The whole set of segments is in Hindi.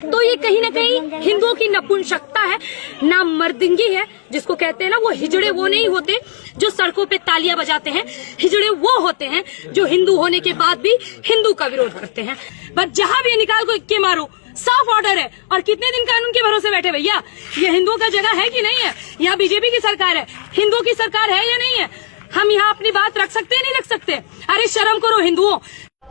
तो ये कहीं ना कहीं हिंदुओं की नपुंसकता है, नामर्दगी है, जिसको कहते हैं ना। वो हिजड़े वो नहीं होते जो सड़कों पे तालियां बजाते हैं, हिजड़े वो होते हैं जो हिंदू होने के बाद भी हिंदू का विरोध करते हैं। बस जहां भी निकाल को इक्के मारो, साफ ऑर्डर है। और कितने दिन कानून के भरोसे बैठे भैया? ये हिंदुओं का जगह है कि नहीं है? यहाँ बीजेपी की सरकार है, हिंदुओं की सरकार है या नहीं है? हम यहाँ अपनी बात रख सकते हैं, नहीं रख सकते? अरे शर्म करो हिंदुओं।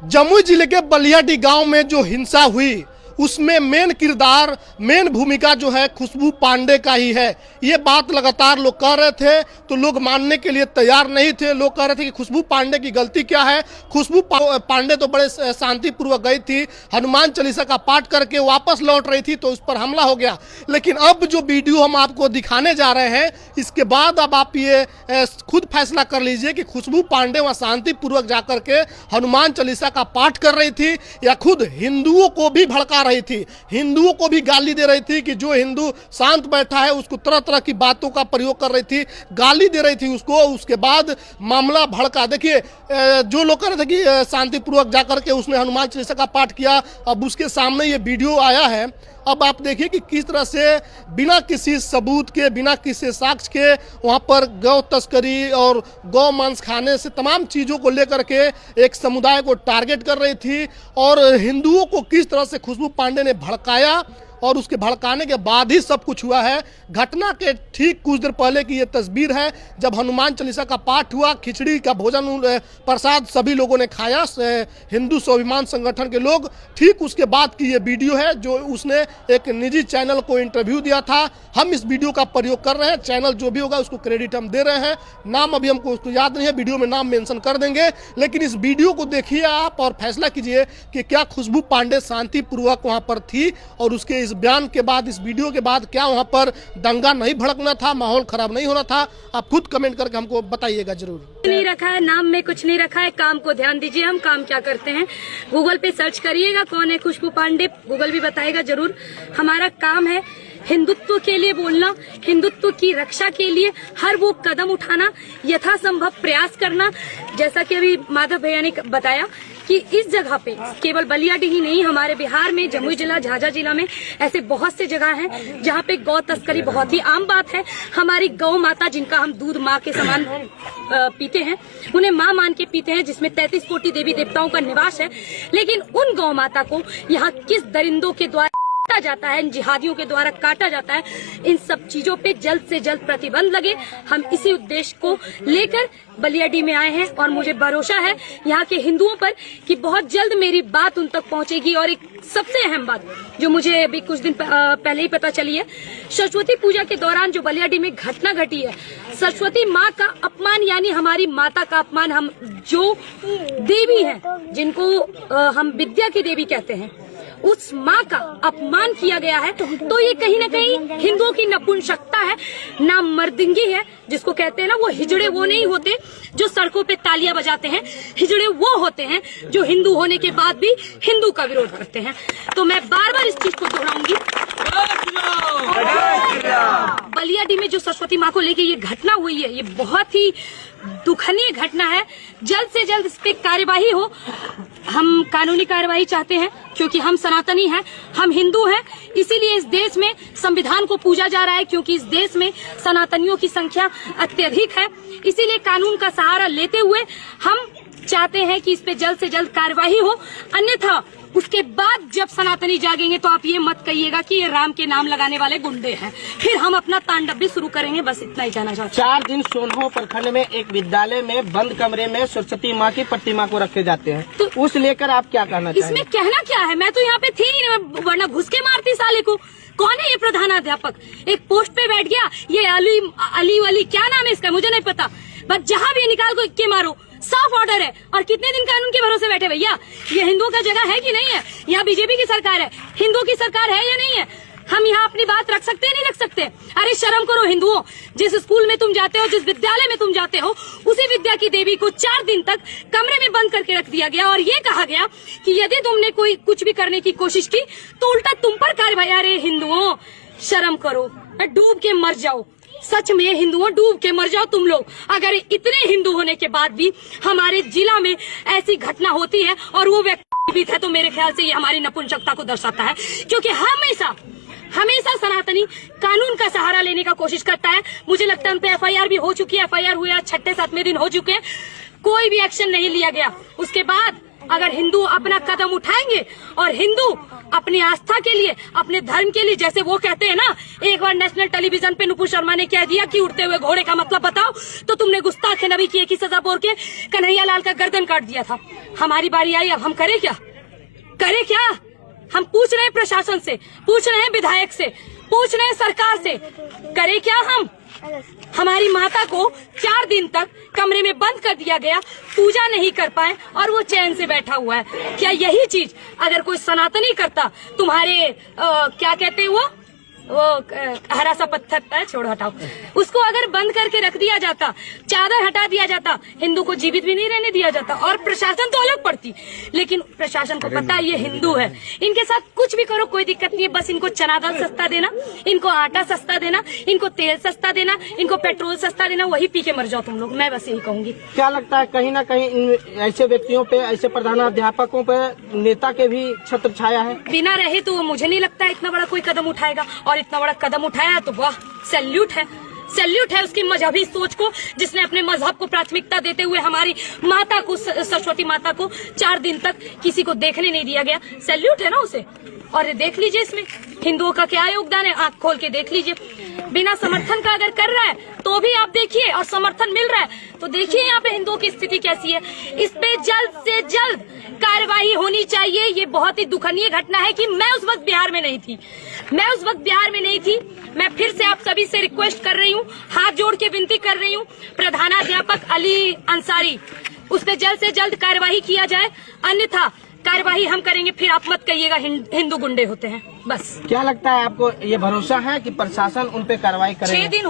जमुई जिले के बलियाडी गांव में जो हिंसा हुई उसमें मेन भूमिका जो है खुशबू पांडे का ही है। ये बात लगातार लोग कह रहे थे तो लोग मानने के लिए तैयार नहीं थे। लोग कह रहे थे कि खुशबू पांडे की गलती क्या है। खुशबू पांडे तो बड़े शांतिपूर्वक गई थी, हनुमान चालीसा का पाठ करके वापस लौट रही थी तो उस पर हमला हो गया। लेकिन अब जो वीडियो हम आपको दिखाने जा रहे हैं, इसके बाद अब आप ये खुद फैसला कर लीजिए कि खुशबू पांडे वहाँ शांतिपूर्वक जाकर के हनुमान चालीसा का पाठ कर रही थी या खुद हिंदुओं को भी भड़का रही थी, हिंदुओं को भी गाली दे रही थी कि जो हिंदू शांत बैठा है उसको तरह तरह की बातों का प्रयोग कर रही थी, गाली दे रही थी उसको। उसके बाद मामला भड़का। देखिए, जो लोग कह रहे थे कि शांतिपूर्वक जाकर के उसने हनुमान चालीसा का पाठ किया, अब उसके सामने ये वीडियो आया है। अब आप देखिए कि किस तरह से बिना किसी सबूत के, बिना किसी साक्ष्य के वहाँ पर गौ तस्करी और गौ मांस खाने से तमाम चीज़ों को लेकर के एक समुदाय को टारगेट कर रही थी। और हिंदुओं को किस तरह से खुशबू पांडे ने भड़काया और उसके भड़काने के बाद ही सब कुछ हुआ है। घटना के ठीक कुछ देर पहले की ये तस्वीर है जब हनुमान चालीसा का पाठ हुआ, खिचड़ी का भोजन प्रसाद सभी लोगों ने खाया, हिंदू स्वाभिमान संगठन के लोग। ठीक उसके बाद की ये वीडियो है जो उसने एक निजी चैनल को इंटरव्यू दिया था। हम इस वीडियो का प्रयोग कर रहे हैं, चैनल जो भी होगा उसको क्रेडिट हम दे रहे हैं। नाम अभी हमको उसको याद नहीं है, वीडियो में नाम मेंशन कर देंगे। लेकिन इस वीडियो को देखिए आप और फैसला कीजिए कि क्या खुशबू पांडे शांतिपूर्वक वहाँ पर थी और उसके इस बयान के बाद, इस वीडियो के बाद क्या वहां पर दंगा नहीं भड़कना था, माहौल खराब नहीं होना था? आप खुद कमेंट करके हमको बताइएगा जरूर। नहीं रखा है, नाम में कुछ नहीं रखा है, काम को ध्यान दीजिए। हम काम क्या करते हैं, गूगल पे सर्च करिएगा कौन है खुशबू पांडे, गूगल भी बताएगा जरूर। हमारा काम है हिंदुत्व के लिए बोलना, हिंदुत्व की रक्षा के लिए हर वो कदम उठाना, यथासंभव प्रयास करना। जैसा कि अभी माधव भैया ने बताया कि इस जगह पे केवल बलियाडी ही नहीं, हमारे बिहार में जमुई जिला, झाझा जिला में ऐसे बहुत से जगह हैं जहाँ पे गौ तस्करी बहुत ही आम बात है। हमारी गौ माता, जिनका हम दूध माँ के समान पीते हैं, उन्हें माँ मान के पीते हैं, जिसमें 33 कोटि देवी देवताओं का निवास है। लेकिन उन गौ माता को यहाँ किस दरिंदों के द्वारा काटा जाता है, इन जिहादियों के द्वारा काटा जाता है, इन सब चीजों पे जल्द से जल्द प्रतिबंध लगे। हम इसी उद्देश्य को लेकर बलियाडी में आए हैं और मुझे भरोसा है यहाँ के हिंदुओं पर कि बहुत जल्द मेरी बात उन तक पहुँचेगी। और एक सबसे अहम बात जो मुझे अभी कुछ दिन पहले ही पता चली है, सरस्वती पूजा के दौरान जो बलियाडी में घटना घटी है, सरस्वती माँ का अपमान, यानी हमारी माता का अपमान, हम जो देवी है जिनको हम विद्या की देवी कहते हैं, उस माँ का अपमान किया गया है। तो ये कहीं ना कहीं हिंदुओं की नपुंसकता है, नामर्दगी है, जिसको कहते हैं ना। वो हिजड़े वो नहीं होते जो सड़कों पे तालियां बजाते हैं, हिजड़े वो होते हैं जो हिंदू होने के बाद भी हिंदू का विरोध करते हैं। तो मैं बार बार इस चीज को दोहराऊंगी। बलियाडी में जो सरस्वती माँ को लेके ये घटना हुई है, ये बहुत ही दुखनीय घटना है। जल्द से जल्द इस पे कार्यवाही हो। हम कानूनी कार्यवाही चाहते हैं क्योंकि हम सनातनी हैं, हम हिंदू हैं। इसीलिए इस देश में संविधान को पूजा जा रहा है, क्योंकि इस देश में सनातनियों की संख्या अत्यधिक है। इसीलिए कानून का सहारा लेते हुए हम चाहते हैं कि इस पे जल्द से जल्द कार्यवाही हो। अन्यथा उसके बाद जब सनातनी जागेंगे तो आप ये मत कहिएगा कि ये राम के नाम लगाने वाले गुंडे हैं, फिर हम अपना तांडव भी शुरू करेंगे। बस इतना ही कहना चाहते हैं। 4 दिन सोनहो प्रखंड में एक विद्यालय में बंद कमरे में सरस्वती माँ की प्रतिमा को रखे जाते हैं, तो उस लेकर आप क्या कहना चाहेंगे? इसमें कहना क्या है, मैं तो यहाँ पे थी नहीं, वरना घुस के मारती साले को। कौन है ये प्रधानाध्यापक? एक पोस्ट पे बैठ गया, ये अली वाली क्या नाम है इसका, मुझे नहीं पता। बस जहाँ भी निकाल को इक्के मारो, साफ ऑर्डर है। और कितने दिन कानून के भरोसे बैठे भैया? ये हिंदुओं का जगह है कि नहीं है? यहाँ बीजेपी की सरकार है, हिंदुओं की सरकार है या नहीं है? हम यहाँ अपनी बात रख सकते हैं, नहीं रख सकते? अरे शर्म करो हिंदुओं। जिस स्कूल में तुम जाते हो, जिस विद्यालय में तुम जाते हो, उसी विद्या की देवी को 4 दिन तक कमरे में बंद करके रख दिया गया और ये कहा गया कि यदि तुमने कोई कुछ भी करने की कोशिश की तो उल्टा तुम पर कार्रवाई। अरे हिंदुओं, शर्म करो, डूब के मर जाओ। सच में हिंदुओं डूब के मर जाओ तुम लोग। अगर इतने हिंदू होने के बाद भी हमारे जिला में ऐसी घटना होती है और वो व्यक्ति भी है, तो मेरे ख्याल से ये हमारी नपुंसकता को दर्शाता है। क्योंकि हमेशा सनातनी कानून का सहारा लेने का कोशिश करता है। मुझे लगता है उन पे FIR भी हो चुकी है, FIR हुए 6-7वें दिन हो चुके हैं, कोई भी एक्शन नहीं लिया गया। उसके बाद अगर हिंदू अपना कदम उठाएंगे और हिंदू अपनी आस्था के लिए, अपने धर्म के लिए, जैसे वो कहते हैं ना, एक बार नेशनल टेलीविजन पे नुपुर शर्मा ने कह दिया कि उड़ते हुए घोड़े का मतलब बताओ, तो तुमने गुस्ताखे नबी की एक ही सजा बोल के कन्हैया लाल का गर्दन काट दिया था। हमारी बारी आई, अब हम करें क्या? हम पूछ रहे हैं प्रशासन से, पूछ रहे हैं विधायक से, पूछ रहे हैं सरकार से, करें क्या हम? हमारी माता को 4 दिन तक कमरे में बंद कर दिया गया, पूजा नहीं कर पाए और वो चैन से बैठा हुआ है। क्या यही चीज अगर कोई सनातनी करता, तुम्हारे क्या कहते हैं वो हरा सा पत्थर है, छोड़ो हटाओ, उसको अगर बंद करके रख दिया जाता, चादर हटा दिया जाता, हिंदू को जीवित भी नहीं रहने दिया जाता और प्रशासन तो अलग पड़ती। लेकिन प्रशासन को पता है ये हिंदू है, इनके साथ कुछ भी करो कोई दिक्कत नहीं है, बस इनको चना दाल सस्ता देना, इनको आटा सस्ता देना, इनको तेल सस्ता देना, इनको पेट्रोल सस्ता देना, वही पी के मर जाओ तुम लोग। मैं बस यही कहूंगी। क्या लगता है कहीं ना कहीं इन ऐसे व्यक्तियों पे, ऐसे प्रधानाध्यापकों पे नेता के भी छत्र छाया है? बिना रहे तो मुझे नहीं लगता इतना बड़ा कोई कदम उठाएगा, और इतना बड़ा कदम उठाया है तो वाह, सैल्यूट है उसकी मजहबी सोच को, जिसने अपने मजहब को प्राथमिकता देते हुए हमारी माता को, सरस्वती माता को 4 दिन तक किसी को देखने नहीं दिया गया। सैल्यूट है ना उसे। और देख लीजिए इसमें हिंदुओं का क्या योगदान है, आंख खोल के देख लीजिए। बिना समर्थन का अगर कर रहा है तो भी आप देखिए, और समर्थन मिल रहा है तो देखिए यहाँ पे हिंदुओं की स्थिति कैसी है। इस पे जल्द से जल्द कार्यवाही होनी चाहिए। ये बहुत ही दुखनीय घटना है कि मैं उस वक्त बिहार में नहीं थी। मैं फिर से आप सभी से रिक्वेस्ट कर रही हूँ, हाथ जोड़ के विनती कर रही हूँ, प्रधानाध्यापक अली अंसारी, उस पे जल्द से जल्द कार्यवाही किया जाए, अन्यथा कार्यवाही हम करेंगे। फिर आप मत कहिएगा हिंदू गुंडे होते हैं। बस क्या लगता है आपको, ये भरोसा है कि प्रशासन उन पे कार्रवाई करेगा? 6 दिन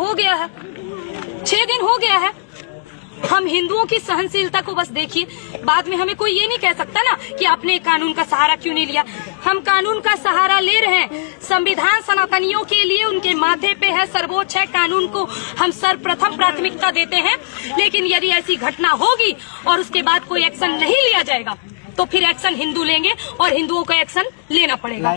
हो गया है। हम हिंदुओं की सहनशीलता को बस देखिए। बाद में हमें कोई ये नहीं कह सकता ना कि आपने कानून का सहारा क्यों नहीं लिया। हम कानून का सहारा ले रहे हैं। संविधान सनातनियों के लिए उनके माथे पे है, सर्वोच्च है, कानून को हम सर्वप्रथम प्राथमिकता देते हैं। लेकिन यदि ऐसी घटना होगी और उसके बाद कोई एक्शन नहीं लिया जाएगा तो फिर एक्शन हिंदू लेंगे और हिंदुओं का एक्शन लेना पड़ेगा।